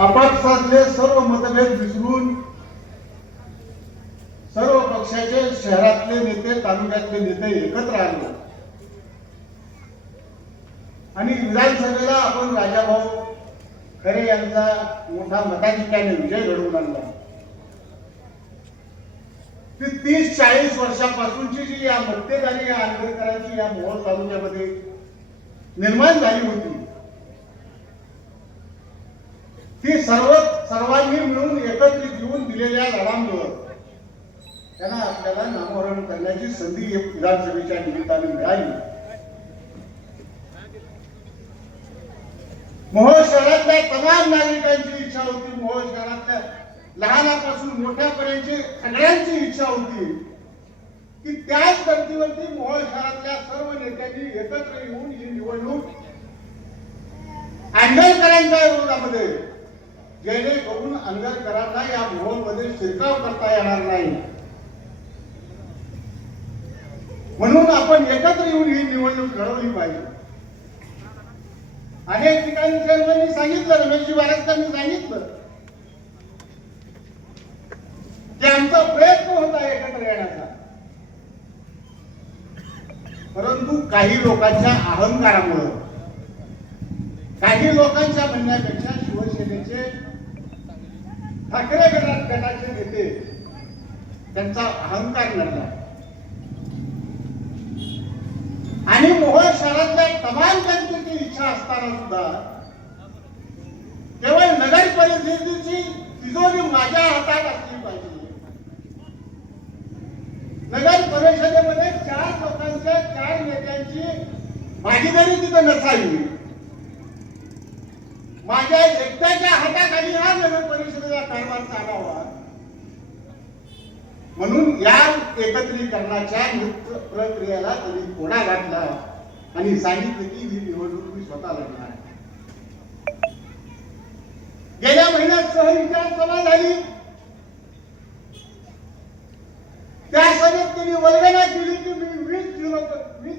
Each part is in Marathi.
आपापसातले सर्व मतभेद विसरून सर्व पक्षाचे शहरातले नेते तालुक्यातले नेते एकत्र आले. आणि विधानसभेला आपण राजाभाऊ खरे यांचा मोठा मताधिक्याने विजय घडवून आणला. ती तीस चाळीस वर्षापासूनची जी या मक्तेदारी या आंबेडकरांची या मोहोळ तालुक्यामध्ये निर्माण झाली होती ती सर्व सर्वांनी मिळून एकत्रित येऊन दिलेल्या लढांमुळे त्यांना आपल्याला नामोहरण करण्याची संधी विधानसभेच्या निमित्ताने मिळाली. मोहोळ शहरातल्या तमाम नागरिकांची इच्छा होती. मोहोळ शहरातल्या लहानापासून मोठ्यापर्यंतची सगळ्यांची इच्छा होती. की त्याच धर्तीवरती मोहोळ शहरातल्या सर्व नेत्यांनी एकत्र येऊन ही निवडणूक आंबेडकरांच्या विरोधामध्ये जेणेकरून आंबेडकरांना या मोहोळमध्ये शिरकाव करता येणार नाही. म्हणून आपण एकत्र येऊन ही निवडणूक लढवली पाहिजे. अनेक ठिकाणी सांगितलं रमेशजी बारसकरांनी सांगितलं. की आमचा प्रयत्न होता एकत्र येण्याचा. परंतु काही लोकांच्या अहंकारामुळं काही लोकांच्या म्हणण्यापेक्षा शिवसेनेचे ठाकरे गटात गटाचे नेते त्यांचा अहंकार लढला आणि मोहोळ शहरातल्या तमाम जनतेची इच्छा असताना सुद्धा केवळ नगर परिषदेची तिजोरी माझ्या हातात असली पाहिजे. नगर परिषदेमध्ये चार लोकांच्या चार नेत्यांची भागीदारी तिथं नसावी. माझ्या एकट्याच्या हाताखाली हा नगर परिषदेचा कारभार चालावा. म्हणून या एकत्रीकरणाच्या मुक्त प्रक्रियेला त्यांनी कोणा घातला? आणि सांगितलं की ही निवडणूक मी स्वतः लढणार. गेल्या महिन्यात सहविचार सभा झाली. त्या सभेत त्यांनी वर्गना केली की मी वीस झिरो वीस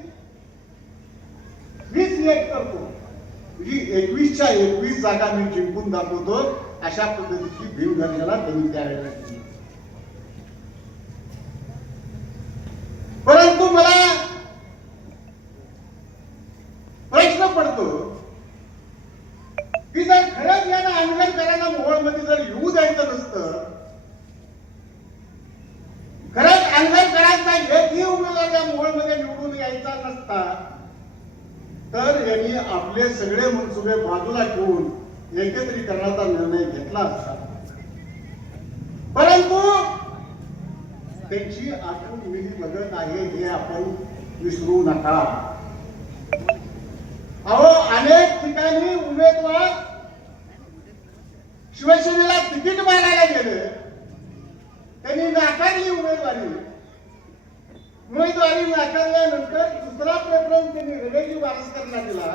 वीस करतो. ही एकवीसच्या एकवीस जागा मी जिंकून दाखवतो अशा पद्धतीची भीमगर्जना त्यांनी त्यावेळेला केली लागली मला प्रश्न पडतो की जर खरंच या आंदोलनकरांना मोहोळमध्ये जर येऊ द्यायचं नसतं खरंच आंदोलनकरांचा एकही उमेदवार या मोहोळमध्ये निवडून यायचा नसता तर यांनी आपले सगळे मनसुबे बाजूला ठेवून एकत्रीकरणाचा निर्णय घेतला असता. परंतु त्यांची आठवण मिली बघत आहे हे आपण विसरू नका. अहो अनेक ठिकाणी उमेदवार शिवसेनेला तिकीट मागायला गेले. त्यांनी नाकारली उमेदवारी. उमेदवारी नाकारल्यानंतर दुसरा प्रकरण त्यांनी रमेशजी बारसकरला दिला.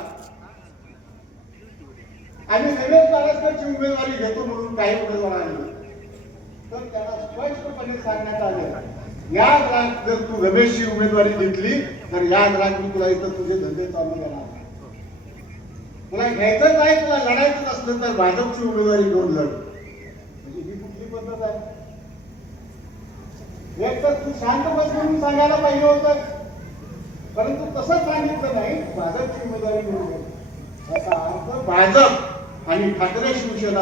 आणि रमेश बारसकरची उमेदवारी घेतो म्हणून काही उमेदवार आले तर त्याला स्पष्टपणे सांगण्यात आलं याद राख जर तू रमेशची उमेदवारी घेतली तर याद राख मी तुला इथं तुझे धंदे चालू करणार. तुला घ्यायचंच आहे तुला लढायचं असलं तर भाजपची उमेदवारी घेऊन लढ म्हणजे ही कुठली पद्धत आहे एक तर तू शांत बस म्हणून सांगायला पाहिजे होतं. परंतु तसं सांगितलं नाही भाजपची उमेदवारी घेऊन घे. याचा अर्थ भाजप आणि ठाकरे शिवसेना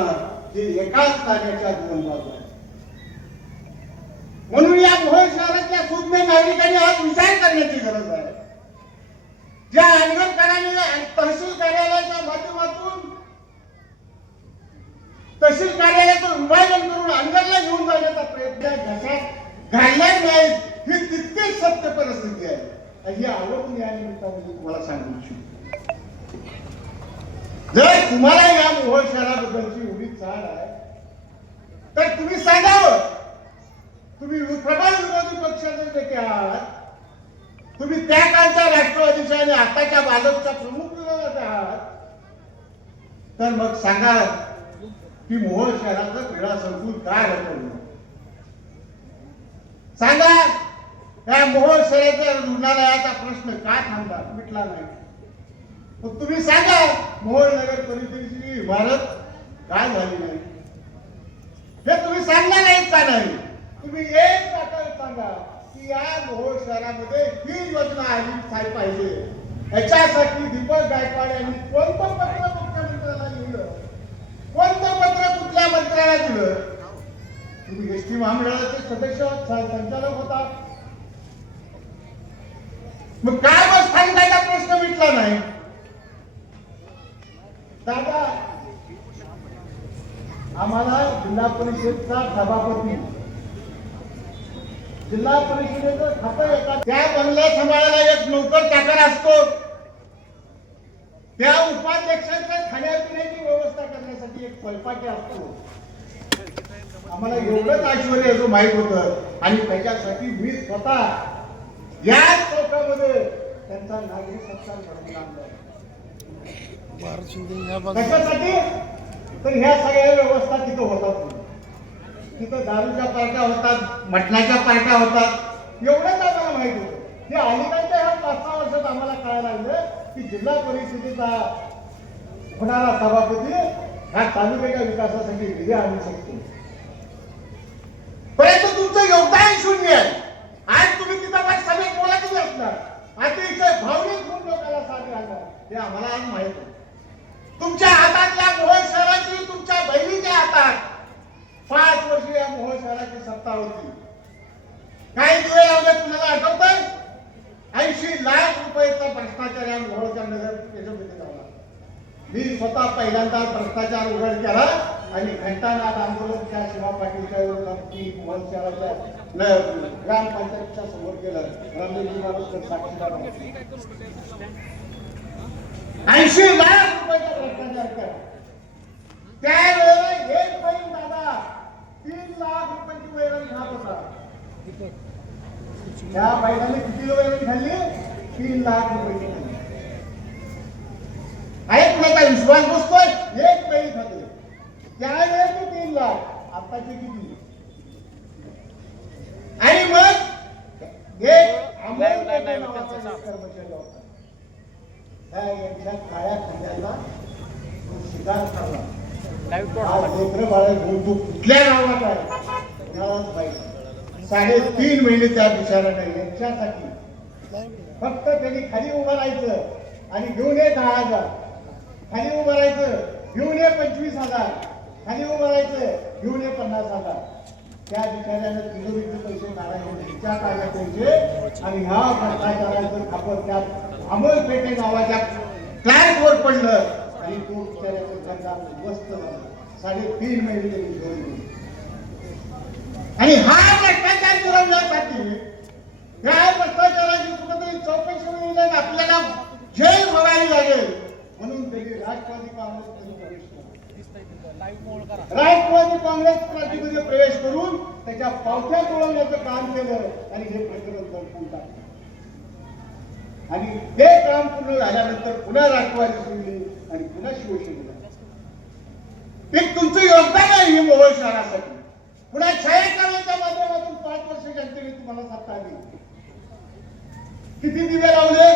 हे एकाच नाण्याच्या दोन बाजू म्हणून या मोहोळ शहरातल्या सुज्ञ नागरिकांनी आज विचार करण्याची गरज आहे. ज्या आंदोलनकारांनी तहसील कार्यालयाच्या माध्यमातून तहसील कार्यालयाचं विभाजन करून अंगरला घेऊन जाण्याचा प्रयत्न घशात घालणार नाही. ही तितकी सत्य परिस्थिती आहे. आणि ही आवडून या निमित्ताने तुम्हाला सांगू इच्छितो. जर तुम्हाला या मोहोळ शहराबद्दलची एवढी चाल आहे तर तुम्ही सांगावं हो. तुम्ही प्रबळ विरोधी पक्षाचे नेते आहात. तुम्ही त्या काळच्या राष्ट्रवादीच्या आणि आताच्या भाजपच्या प्रमुख विरोधात आहात. तर मग सांगा की मोहोळ शहराचं क्रीडा संकुल काय घडवलं सांगा या मोहोळ शहराच्या रुग्णालयाचा प्रश्न का थांबला? मिटला नाही. मग तुम्ही सांगा मोहोळ नगर परिषदेची इमारत काय झाली नाही? हे तुम्ही सांगणार नाहीत का नाही? तुम्ही एक प्रकारे सांगा की या मोहोळ शहरामध्ये ही योजना आली काय पाहिजे. याच्यासाठी दीपक गायकवाड यांनी कोणतं पत्र मुख्यमंत्र्याला लिहिलं? कोणतं पत्र कुठल्या मंत्र्याला दिलं? तुम्ही एस टी महामंडळाचे सदस्य संचालक होता मग काय मग सांगायचा प्रश्न मिटला नाही? दादा आम्हाला जिल्हा परिषदचा सभापती जिल्हा परिषदेचं खातं येतात त्या बंगला सांभाळायला एक नोकर चाकर असतो. त्या उपाध्यक्षांच्या खाण्यापिण्याची व्यवस्था करण्यासाठी एक स्वयंपाकी असतो. आम्हाला एवढंच ऐश्वर्य जो माहीत होतं. आणि त्याच्यासाठी मी स्वतः याच चौकामध्ये त्यांचा नागरिक सत्कार घडवून कशासाठी तर ह्या सगळ्या व्यवस्था तिथं होतात. तिथं दारूच्या पार्ट्या होतात मटणाच्या पार्ट्या होतात. एवढंच आम्हाला माहीत होतं. हे अलीकडच्या ह्या पाच सहा वर्षात आम्हाला कळायला लागलं की जिल्हा परिषदेचा होणारा सभापती हा तालुक्याच्या विकासासाठी निधी आणू शकतो परंतु तुमचं शून्य आहे. आज तुम्ही तिथं माझ्या सभेत बोलतच असणार इथे भावनिक होऊन लोकांना साथ घालणार हे आम्हाला आज माहीत आहे तुमच्या हातातल्या मोहोळ शहराची तुमच्या बहिणीच्या हातात पाच वर्ष या मोहोळ शहराची सत्ता होती. काही दिवे लावले तुम्हाला आठवत ऐंशी लाख रुपयाचा भ्रष्टाचार या मोहोळच्या नगर याच्यामध्ये लावला मी स्वतः पहिल्यांदा भ्रष्टाचार उघड केला. आणि घंटानाथ आंदोलन त्या शिवा पाटीलच्या विरोधात मी शहराच्या ग्रामपंचायतच्या समोर गेलं. रामदेवजी मालुसकर साक्षीदार ऐंशी लाख रुपयाचा भ्रष्टाचार करा त्यावेळेला एक बहीण दादा तीन लाख रुपयाची वैरण खात होता. त्या बैलाने किती वैरण खाल्ली? तीन लाख रुपयाची ऐक आहे कुणाचा विश्वास बसतोय एक बाई खाते त्यावेळेस तीन लाख आताचे किती? आणि मग एक अमोल कोटे नावाचा एक कर्मचारी होता? त्या यांच्या काळ्या खांद्याला तो शिकार खाल्ला. आज लेकरं बाळ घेऊन तू कुठल्या गावात आहे? पुण्यालाच पाहिजे साडेतीन महिने त्या बिचाराने यांच्यासाठी. फक्त त्यांनी खाली उभं राहायचं आणि घेऊन ये दहा हजार. खाली उभं राहायचं घेऊन ये पंचवीस हजार. खाली उभं राहायचं. घेऊन ये पन्नास हजार. त्या बिचाऱ्यानं तिजोरीचे पैसे काढायचे विचार काढले पैसे आणि ह्या भ्रष्टाचाराचं खापर त्या अमोल पेटे नावाच्या क्लायंट वर पडलं. आणि तो बिचाऱ्याचं त्यांना वस्त झाला. साडेतीन महिने त्यांनी घेऊन आणि हा भ्रष्टाचार पुरवण्यासाठी या भ्रष्टाचाराची कुठेतरी चौकशी होईल आपल्याला जेल भरावी लागेल. म्हणून त्यांनी राष्ट्रवादी केला राष्ट्रवादी काँग्रेस पार्टीमध्ये प्रवेश करून त्याच्या पावत्या जुळवण्याचं काम केलं आणि हे प्रकरण दडपून टाकलं. आणि ते काम पूर्ण झाल्यानंतर पुन्हा राष्ट्रवादी सोडली आणि पुन्हा शिवसेनेला. एक तुमचं योगदान आहे ही मोहोळ शहरासाठी. पुन्हा छायाकरणाच्या माध्यमातून पाच वर्ष जनतेने तुम्हाला सत्ता दिली. किती दिवे लावले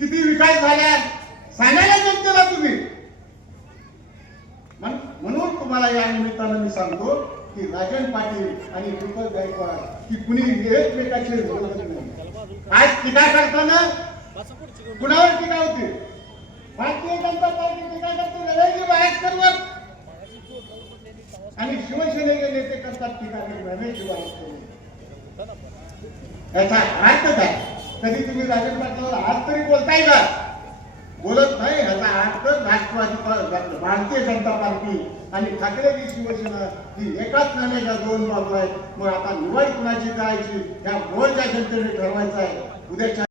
किती विकास झाला सांगायला जनतेला तुम्ही? म्हणून तुम्हाला या निमित्तानं मी सांगतो की राजन पाटील आणि दीपक गायकवाड की कुणी एकमेकाचे आज टीका करताना कुणावर टीका होते? भारतीय जनता पार्टी टीका करते नरेंद्र बाहेरकरवर आणि शिवसेनेचे नेते करतात टीका रमेश बाहेरकर याचा अर्थ काय? कधी तुम्ही राजन पाटलावर आज तरी बोलताय का? बोलत नाही ह्याचा अर्थ राष्ट्रवादी भारतीय जनता पार्टी आणि ठाकरेची शिवसेना ही एकाच नाण्याच्या दोन बाजू आहेत. मग आता निवड कुणाची करायची? ह्या गोलच्या जनतेने ठरवायचं आहे. उद्याच्या